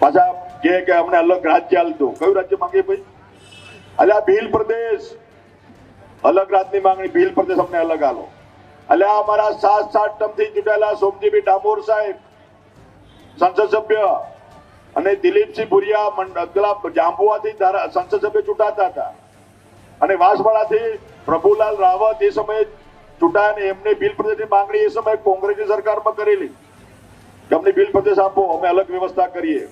પાછા કે અમને અલગ રાજ્ય હાલતું. કયું રાજ્ય માંગે ભાઈ? અલ્યા ભીલ પ્રદેશ અલગ રાજની માંગણી, ભીલ પ્રદેશ અમને અલગ હાલો. અલ્યા અમારા 7 ટર્મથી ચૂંટાયેલા સોમજીભાઈ ડામોર સાહેબ સંસદ સભ્ય અને દિલીપસિંહ ભુરિયા જાંબુઆથી સંસદ સભ્ય ચૂંટાતા હતા અને વાંસવાડાથી પ્રભુલાલ રાવત એ સમયે ચૂંટાયા ને એમને ભીલ પ્રદેશની માંગણી એ સમયે કોંગ્રેસની સરકારમાં કરેલી કે અમને ભીલ પ્રદેશ આપો, અમે અલગ વ્યવસ્થા કરીએ.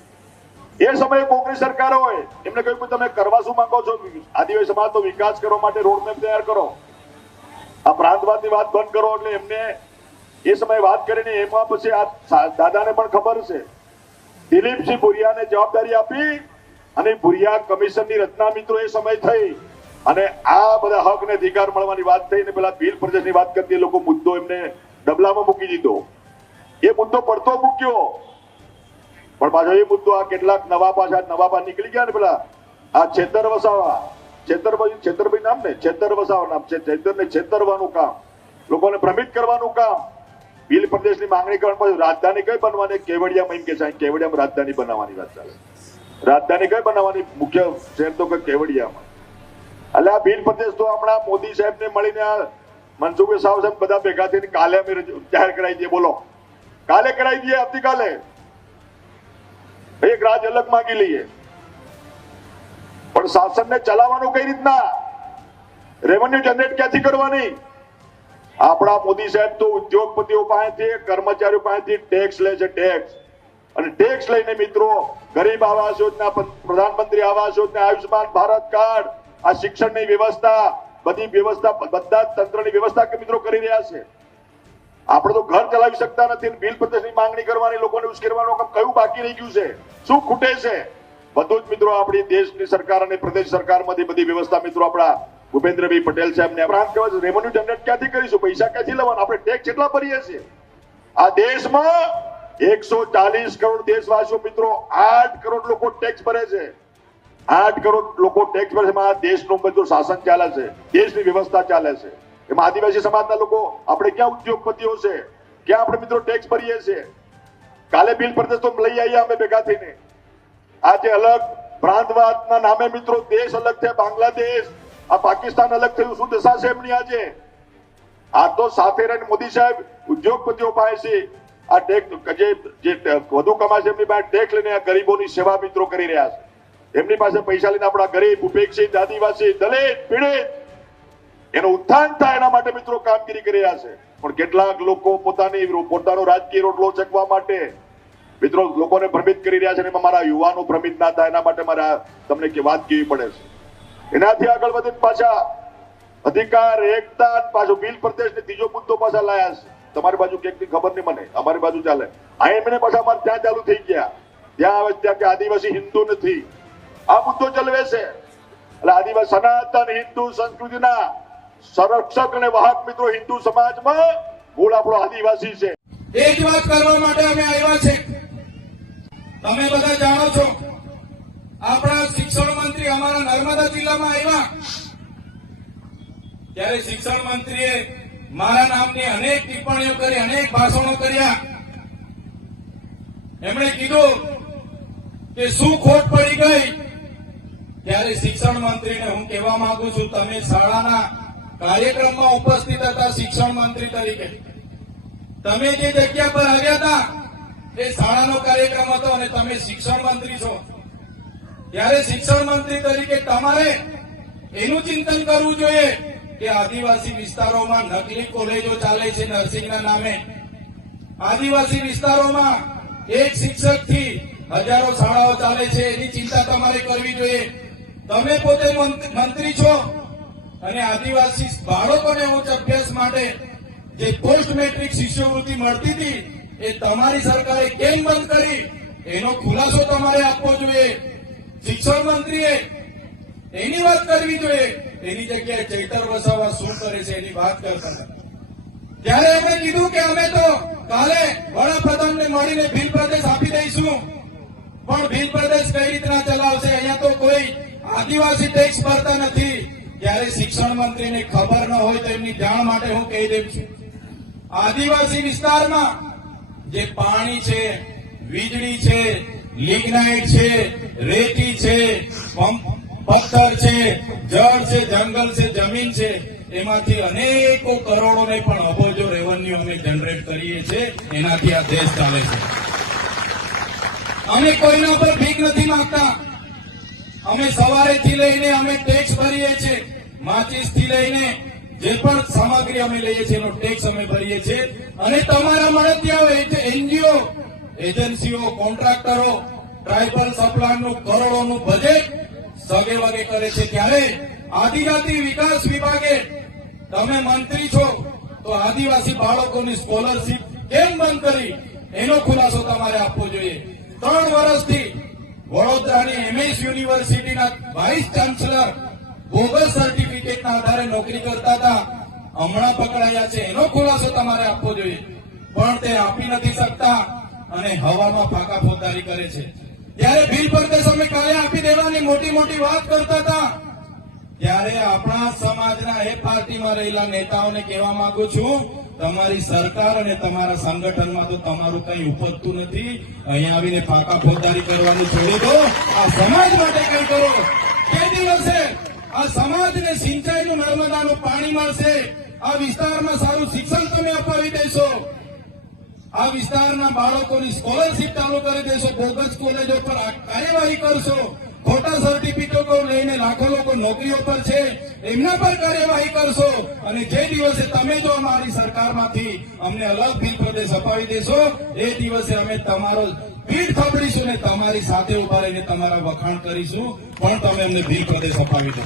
એ સમયે કોંગ્રેસ સરકાર હોય એમને કહ્યું કે તમે કરવા શું માંગો છો? આદિવાસી સમાજનો વિકાસ કરવા માટે રોડમેપ તૈયાર કરો, આ પ્રાંતવાદની વાત બંધ કરો. એટલે એમને એ સમયે વાત કરીને એમાં પછી આ દાદાને પણ ખબર છે, દિલીપસિંહ ભુરિયાને જવાબદારી આપી અને ભુરિયા કમિશનની રચના મિત્રો એ સમય થઈ અને આ બધા હક ને અધિકાર મળવાની વાત થઈ ને પેલા ભીલ પ્રદેશની વાત કરતી લોકો મુદ્દો એમને ડબલામાં મૂકી દીધો. એ મુદ્દો પડતો મૂક્યો પણ પાછો એ મુદ્દો આ કેટલાક નવા નીકળી ગયા ને પેલા આ છેતર વસાવા, છેતરભાઈ નામ ને છેતર વસાવા નામ છે, છેતરને છેતરવાનું કામ, લોકોને ભ્રમિત કરવાનું કામ. ભીલ પ્રદેશની માંગણી કરવા પછી રાજધાની કઈ બનવાની? કેવડિયામાં એમ કે છે કેવડિયામાં રાજધાની બનાવવાની વાત ચાલે. રાજધાની કઈ બનાવવાની? મુખ્ય શહેર તો કેવડિયામાં. એટલે આ ભીલ પ્રદેશ તો હમણાં મોદી સાહેબ ને મળીને મનસુખ સાહેબ બધા ભેગા થઈને કાલે અમે જાહેર કરાવી દઈએ. બોલો, કાલે કરાવી દઈએ, આવતીકાલે એક રાજ અલગ માંગી લઈએ. પણ શાસનને ચલાવવાનું કઈ રીતના? રેવન્યુ જનરેટ ક્યાંથી કરવાની? આપણા મોદી સાહેબ તો ઉદ્યોગપતિઓ પાસેથી, કર્મચારીઓ પાસેથી ટેક્સ લે છે, ટેક્સ. અને ટેક્સ લઈને મિત્રો ગરીબ આવાસ યોજના, પ્રધાનમંત્રી આવાસ યોજના, આયુષ્માન ભારત કાર્ડ, આ શિક્ષણની વ્યવસ્થા, બધી વ્યવસ્થા, બધા તંત્રની વ્યવસ્થા કે મિત્રો કરી રહ્યા છે. આપણે તો ઘર ચલાવી શકતા નથી. ભીલ પ્રદેશની માંગણી કરવાની, લોકોને ઉશ્કેરવાનું કામ કયું બાકી રહી ગયું છે? શું ખૂટે છે? બધું જ મિત્રો આપણી દેશની સરકાર અને પ્રદેશ સરકારમાંથી બધી વ્યવસ્થા મિત્રો આપણા ભૂપેન્દ્રભાઈ પટેલ સાહેબને રેવન્યુ જનરેટ ક્યાંથી કરીશું? પૈસા ક્યાંથી લેવાના? આપણે ટેક્સ કેટલા ભરીએ છીએ? આ દેશમાં 140 કરોડ દેશવાસીઓ મિત્રો 8 કરોડ લોકો ટેક્સ ભરે છે. 8 કરોડ લોકો ટેક્સ ભરે છે. આ દેશનું બધું શાસન ચાલે છે, દેશની વ્યવસ્થા ચાલે છે. એમાં આદિવાસી સમાજના લોકો આપણે ક્યાં ઉદ્યોગપતિઓ છે, ક્યાં આપણે મિત્રો ટેક્સ ભરીએ છીએ? કાલે ભીલ પ્રદેશ તો લઈ આવ્યા અમે ભેગા થઈને. આજે અલગ પ્રાંતવાદના નામે મિત્રો દેશ અલગ છે, બાંગ્લાદેશ, આ પાકિસ્તાન અલગ થયું. શું દશા છે એમની આજે? આ તો સાથે રહીને મોદી સાહેબ ઉદ્યોગપતિઓ પાસે આ ટેક્સ જે વધુ કમાય છે એમની પાસે ટેક્સ લઈને આ ગરીબોની સેવા મિત્રો કરી રહ્યા છે. એમની પાસે પૈસા લઈને આપણા ગરીબ, ઉપેક્ષિત, આદિવાસી, દલિત, પીડિત એનો ઉત્થાન થાય એના માટે મિત્રો કામગીરી કરી રહ્યા છે. પણ કેટલાક લોકો પોતાનો રાજકીય રોટલો ચકવા માટે મિત્રો લોકોને ભ્રમિત કરી રહ્યા છે. એમાં મારા યુવાનો ભ્રમિત ના થાય એના માટે મારે તમને વાત કહેવી પડે છે. એનાથી આગળ વધીને પાછા અધિકાર, એકતા, પાછો ભીલ પ્રદેશને ત્રીજો મુદ્દો પાછા લાયા છે. તમારી બાજુ ક્યાંકની ખબર નહીં મને, અમારી બાજુ ચાલે. અહીં એમને પાછા અમારે ત્યાં ચાલુ થઈ ગયા. ત્યાં આવે ત્યાં કે આદિવાસી હિન્દુ નથી, આ મુદ્દો ચલવે છે. એટલે આદિવાસી સનાતન હિન્દુ સંસ્કૃતિના સંરક્ષક અને વાહક મિત્રો હિન્દુ સમાજમાં મૂળ આપણો આદિવાસી છે. એ જ વાત કરવા માટે અમે આવ્યા છે. તમે બધા જાણો છો, આપણા શિક્ષણ મંત્રી અમારા નર્મદા જિલ્લામાં આવ્યા ત્યારે શિક્ષણ મંત્રીએ મારા નામની અનેક ટિપ્પણીઓ કરી, અનેક ભાષણો કર્યા. એમણે કીધું કે શું ખોટ પડી ગઈ. ત્યારે શિક્ષણ મંત્રીને હું કહેવા માંગુ છું, તમે શાળાના કાર્યક્રમમાં ઉપસ્થિત હતા શિક્ષણ મંત્રી તરીકે. તમે જે જગ્યા પર આવ્યા હતા એ શાળાનો કાર્યક્રમ હતો અને તમે શિક્ષણ મંત્રી છો. ત્યારે શિક્ષણ મંત્રી તરીકે તમારે એનું ચિંતન કરવું જોઈએ કે આદિવાસી વિસ્તારોમાં નકલી કોલેજો ચાલે છે નર્સિંગના નામે. આદિવાસી વિસ્તારોમાં એક શિક્ષકથી હજારો શાળાઓ ચાલે છે, એની ચિંતા તમારે કરવી જોઈએ. તમે પોતે મંત્રી છો અને આદિવાસી બાળકોને ઉચ્ચ અભ્યાસ માટે જે પોસ્ટ મેટ્રિક શિષ્યવૃત્તિ મળતી હતી એ તમારી સરકારે કેમ બંધ કરી એનો ખુલાસો તમારે આપવો જોઈએ. શિક્ષણ મંત્રીએ એની વાત કરવી જોઈએ. એની જગ્યાએ ચૈતર વસાવા શું કરે છે એની વાત કરતા. ત્યારે એમણે કીધું કે અમે તો કાલે વડાપ્રધાનને મળીને ભીલ પ્રદેશ આપી દઈશું. પણ ભીલ પ્રદેશ કઈ રીતના ચલાવશે? અહીંયા તો કોઈ આદિવાસી ટેક્સ ભરતા નથી. ત્યારે શિક્ષણ મંત્રીને ખબર ન હોય તો એમની જાણ માટે હું કહી દઉં છું, આદિવાસી વિસ્તારમાં જે પાણી છે, વીજળી છે, લિગ્નાઇટ છે, રેતી છે, પથ્થર છે, જળ છે, જંગલ છે, જમીન છે, એમાંથી અનેકો કરોડો ને પણ અબજો રેવન્યુ અમે જનરેટ કરીએ છીએ. એનાથી આ દેશ ચાલે છે. અમે કોઈના પર ભીખ નથી માંગતા. અમે સવારેથી લઈને અમે ટેક્સ ભરીએ છીએ. માચીસ થી લઈને જે પણ સામગ્રી અમે લઈએ છીએ એનો ટેક્સ અમે ભરીએ છીએ. અને તમારા મળતિયાઓ એનજીઓ, એજન્સીઓ, કોન્ટ્રાક્ટરો ટ્રાઇબલ સપ્લાયનું કરોડોનું બજેટ સગે વગે કરે છે. ત્યારે આદિજાતિ વિકાસ વિભાગે, તમે મંત્રી છો તો આદિવાસી બાળકોની સ્કોલરશીપ કેમ બંધ કરી એનો ખુલાસો તમારે આપવો જોઈએ. 3 વર્ષથી વડોદરાની એમએસ યુનિવર્સિટીના વાઇસ ચાન્સલર બોગસ સર્ટિફિકેટના આધારે નોકરી કરતા હતા, હમણાં પકડાયા છે. એનો ખુલાસો તમારે આપવો જોઈએ. પણ તે આપી નથી શકતા અને હવામાં ફાંકા ફોજદારી કરે છે. ત્યારે બિલ પ્રદેશ અમે કાલે આપી દેવાની મોટી મોટી વાત કરતા હતા, ત્યારે આપણા સમાજના એ પાર્ટીમાં રહેલા નેતાઓને કહેવા માંગુ છું, તમારી સરકાર અને તમારા સંગઠનમાં તો તમારું કઈ ઉપજતું નથી. અહીંયા આવીને ફાંકા ફોજદારી કરવાનું છોડી દો. આ સમાજ માટે કઈ કરો. તે દિવસે આ સમાજને સિંચાઈનું નર્મદાનું પાણી મળશે. આ વિસ્તારમાં સારું શિક્ષણ તમે અપાવી દેશો. આ વિસ્તારના બાળકોની સ્કોલરશીપ ચાલુ કરી દેશો. બોગસ કોલેજો પર કાર્યવાહી કરશો. ખોટા સર્ટિફિકેટો લઈને લાખો લોકો નોકરીઓ પર છે, એમના પર કાર્યવાહી કરશો. અને જે દિવસે તમે જો અમારી સરકારમાંથી અમને અલગ ભીલ પ્રદેશ અપાવી દેશો, એ દિવસે અમે તમારો પીઠ થાબડીશું ને તમારી સાથે ઉભા રહીને તમારા વખાણ કરીશું. પણ તમે અમને ભીલ પ્રદેશ અપાવી દો.